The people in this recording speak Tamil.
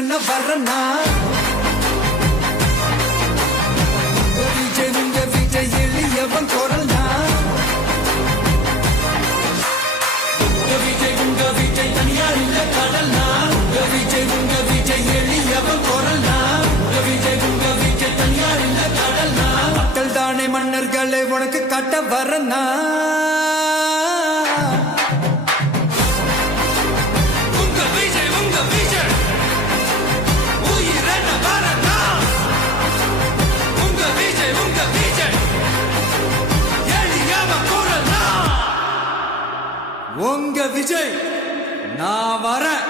உயிரென்ன வரனா விஜய் உங்க விஜய் எளியவன் குரல்னா விஜய் உங்க விஜய் தனியார் இல்ல கடல்னா விஜய் உங்க விஜய் எளியவன் குரல்னா விஜய் உங்க விஜய் தனியார் இல்ல கடல்னா மக்கள் தானே மன்னர்களை உனக்கு காட்ட வரனா உங்க விஜய் நான் வரேன்.